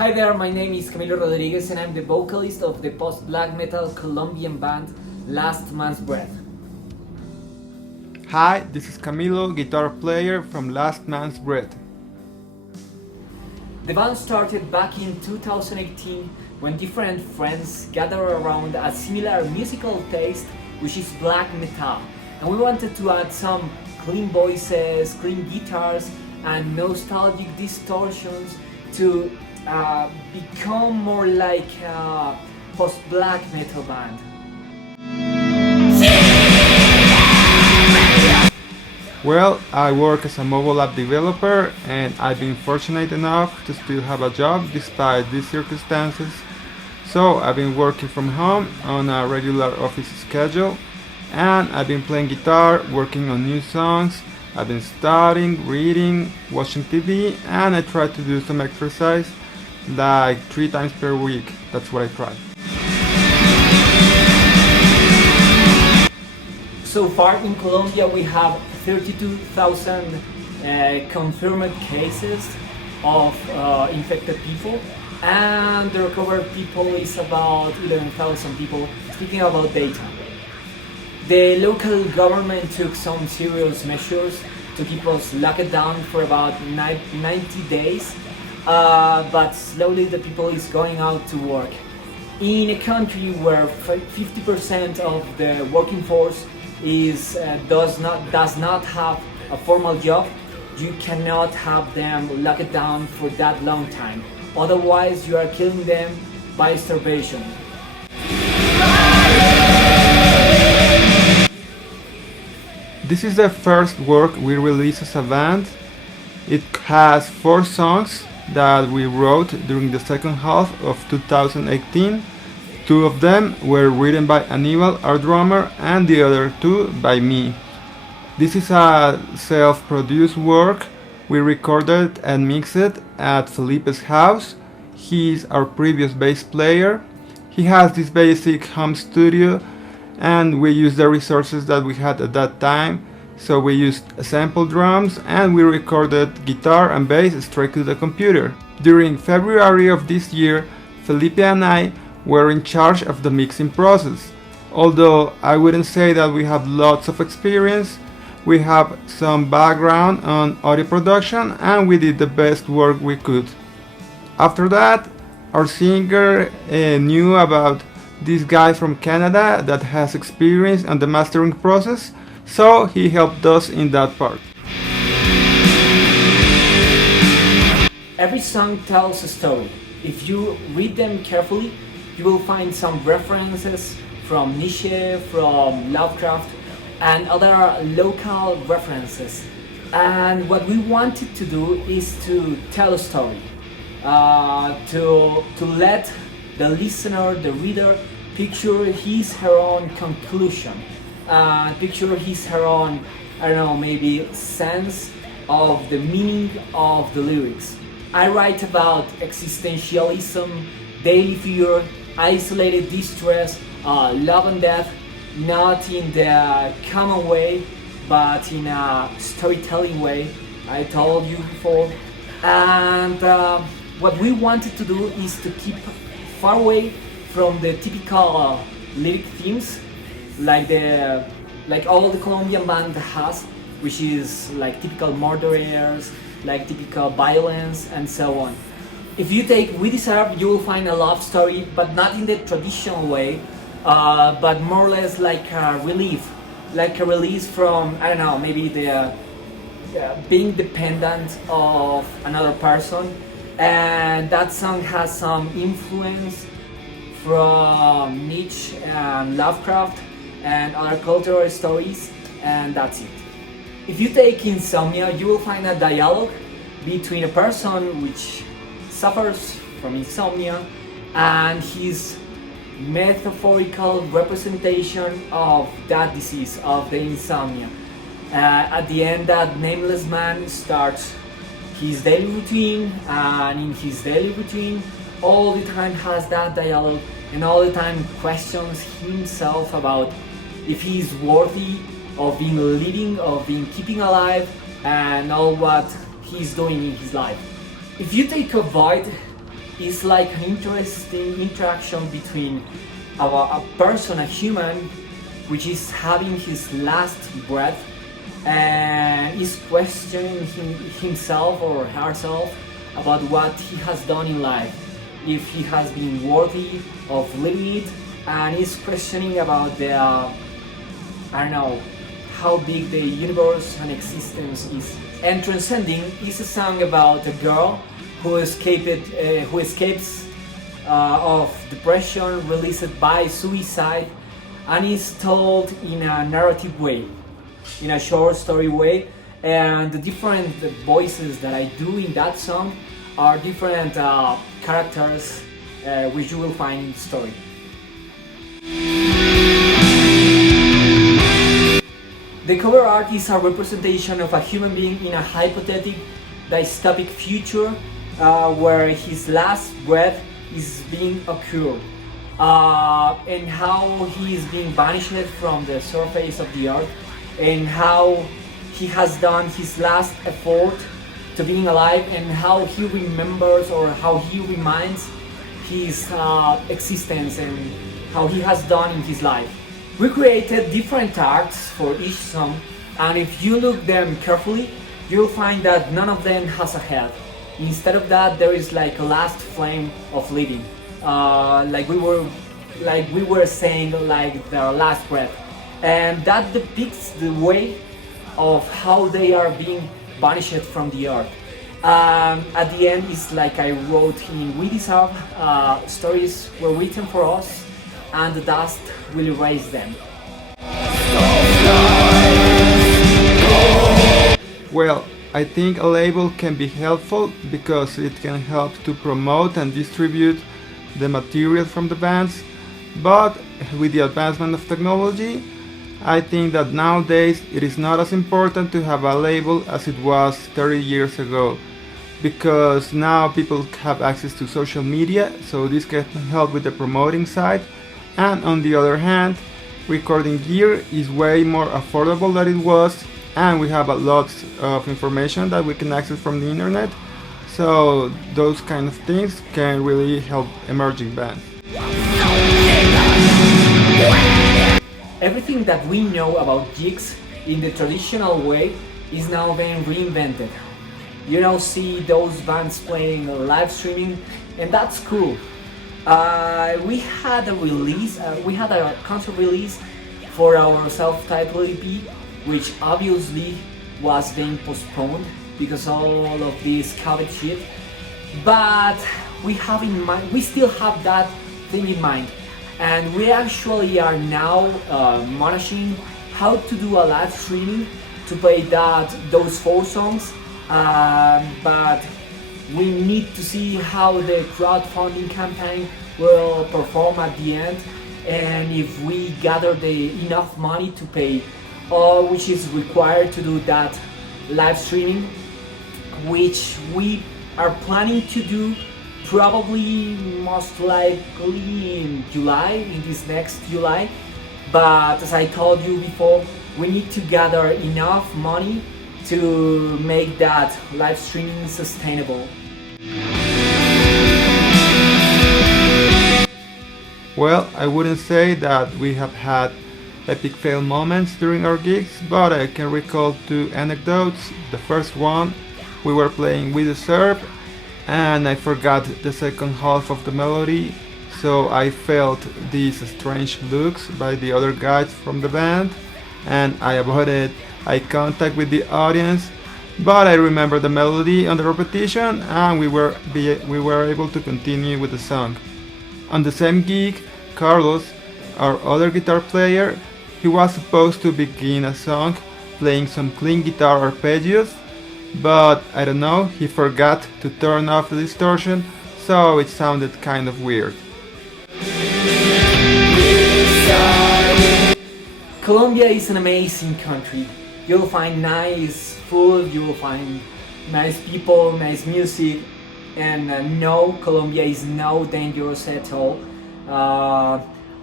Hi there, my name is Camilo Rodriguez and I'm the vocalist of the post-black metal Colombian band Last Man's Breath. Hi, this is Camilo, guitar player from Last Man's Breath. The band started back in 2018 when different friends gathered around a similar musical taste, which is black metal. And we wanted to add some clean voices, clean guitars, and nostalgic distortions to become more like a post-black metal band. Well, I work as a mobile app developer and I've been fortunate enough to still have a job despite these circumstances. So I've been working from home on a regular office schedule and I've been playing guitar, working on new songs. I've been studying, reading, watching TV, and I try to do some exercise like 3 times per week. That's what I try. So far in Colombia we have 32,000 confirmed cases of infected people, and the recovered people is about 11,000 people, speaking about data. The local government took some serious measures to keep us locked down for about 90 days, but slowly the people is going out to work. In a country where 50% of the working force does not have a formal job, you cannot have them locked down for that long time. Otherwise, you are killing them by starvation. This is the first work we released as a band. It has 4 songs that we wrote during the second half of 2018. 2 of them were written by Aníbal, our drummer, and the other 2 by me. This is a self-produced work. We recorded and mixed it at Felipe's house. He's our previous bass player. He has this basic home studio and we used the resources that we had at that time. So we used sample drums and we recorded guitar and bass straight to the computer. During February of this year, Felipe and I were in charge of the mixing process. Although I wouldn't say that we have lots of experience, we have some background on audio production and we did the best work we could. After that, our singer knew about this guy from Canada that has experience on the mastering process, so he helped us in that part. Every song tells a story. If you read them carefully, you will find some references from Nietzsche, from Lovecraft, and other local references. And what we wanted to do is to tell a story, to let the listener, the reader, picture her own conclusion, picture her own, I don't know, maybe sense of the meaning of the lyrics. I write about existentialism, daily fear, isolated distress, love and death, not in the common way, but in a storytelling way, I told you before. And what we wanted to do is to keep far away from the typical lyric themes, like all the Colombian band has, which is like typical murderers, like typical violence, and so on. If you take We Deserve, you will find a love story, but not in the traditional way, but more or less like a relief, from, I don't know, maybe the being dependent of another person. And that song has some influence from Nietzsche and Lovecraft and other cultural stories, and that's it. If you take Insomnia, you will find a dialogue between a person which suffers from insomnia and his metaphorical representation of that disease, of the insomnia. At the end, that nameless man starts his daily routine, and in his daily routine all the time has that dialogue and all the time questions himself about if he is worthy of being living, of being keeping alive, and all what he's doing in his life. If you take a void, is like an interesting interaction between a person, a human, which is having his last breath and is questioning himself or herself about what he has done in life, if he has been worthy of living it, and is questioning about the I don't know how big the universe and existence is. And Transcending is a song about a girl who escapes of depression, released by suicide, and is told in a narrative way, in a short story way. And the different voices that I do in that song are different characters which you will find in the story. The cover art is a representation of a human being in a hypothetical dystopic future where his last breath is being occurred, and how he is being banished from the surface of the earth, and how he has done his last effort to being alive, and how he remembers or how he reminds his existence and how he has done in his life. We created different arts for each song, and if you look them carefully, you'll find that none of them has a head. Instead of that, there is like a last flame of living, like we were saying, like the last breath, and that depicts the way of how they are being banished from the earth. At the end, it's like I wrote in "We Deserve," stories were written for us, and the dust will erase them. Well, I think a label can be helpful because it can help to promote and distribute the material from the bands, but with the advancement of technology, I think that nowadays it is not as important to have a label as it was 30 years ago, because now people have access to social media, so this can help with the promoting side. And on the other hand, recording gear is way more affordable than it was, and we have a lot of information that we can access from the internet, so those kind of things can really help emerging bands. Everything that we know about gigs in the traditional way is now being reinvented. You now see those bands playing live streaming, and that's cool. We had a concert release for our self-titled EP, which obviously was being postponed because all of this COVID shit. But we still have that thing in mind, and we actually are now managing how to do a live streaming to play those 4 songs. But we need to see how the crowdfunding campaign will perform at the end, and if we gather enough money to pay all which is required to do that live streaming, which we are planning to do probably most likely in July, in this next July. But as I told you before, we need to gather enough money to make that live streaming sustainable. Well, I wouldn't say that we have had epic fail moments during our gigs, but I can recall 2 anecdotes. The first one, we were playing "We Deserve" and I forgot the second half of the melody, so I felt these strange looks by the other guys from the band, and I avoided eye contact with the audience, but I remember the melody on the repetition, and we were able to continue with the song. On the same gig, Carlos, our other guitar player, he was supposed to begin a song playing some clean guitar arpeggios, but I don't know, he forgot to turn off the distortion, so it sounded kind of weird. Colombia is an amazing country. You'll find nice food, you will find nice people, nice music, and no, Colombia is no dangerous at all.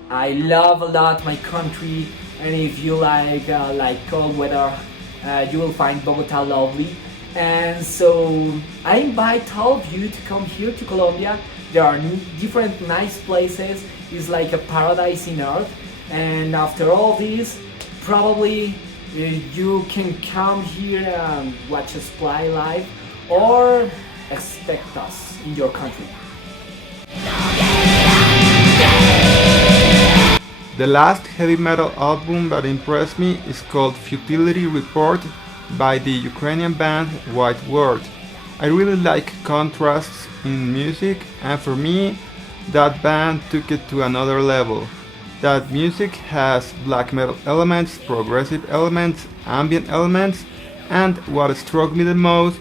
I love a lot my country, and if you like cold weather, you will find Bogota lovely. And so I invite all of you to come here to Colombia. There are different nice places. It's like a paradise in earth. And after all this, probably you can come here and watch us play live or expect us in your country. The last heavy metal album that impressed me is called Futility Report by the Ukrainian band White Word. I really like contrasts in music, and for me, that band took it to another level. That music has black metal elements, progressive elements, ambient elements, and what struck me the most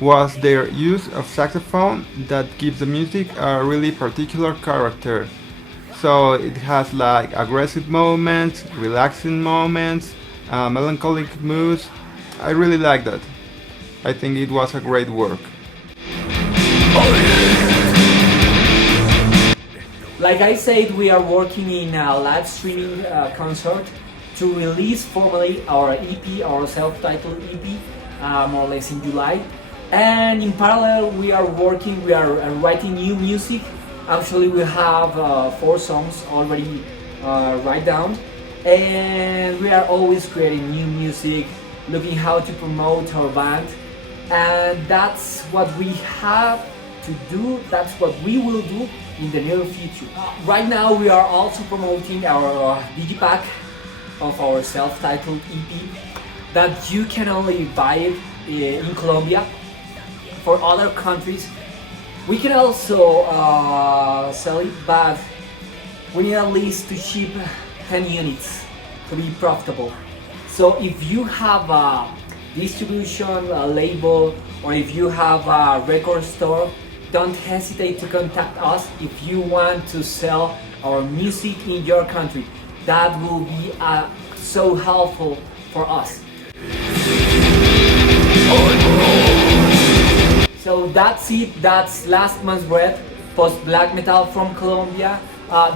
was their use of saxophone that gives the music a really particular character. So it has like aggressive moments, relaxing moments, melancholic moods. I really like that. I think it was a great work. Like I said, we are working in a live streaming concert to release formally our EP, our self-titled EP, more or less in July. And in parallel, we are writing new music. Actually, we have 4 songs already write down, and we are always creating new music, looking how to promote our band, and that's what we have to do. That's what we will do in the near future. Right now, we are also promoting our digipack of our self-titled EP that you can only buy it in Colombia. For other countries, we can also sell it, but we need at least to ship 10 units to be profitable. So if you have a distribution label, or if you have a record store, don't hesitate to contact us if you want to sell our music in your country. That will be so helpful for us. So that's it, that's Last Man's Breath, post-black metal from Colombia.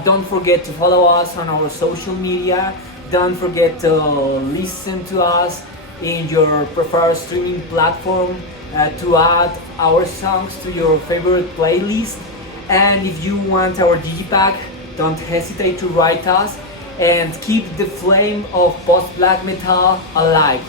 Don't forget to follow us on our social media. Don't forget to listen to us in your preferred streaming platform, to add our songs to your favorite playlist. And if you want our digipack, don't hesitate to write us and keep the flame of post-black metal alive.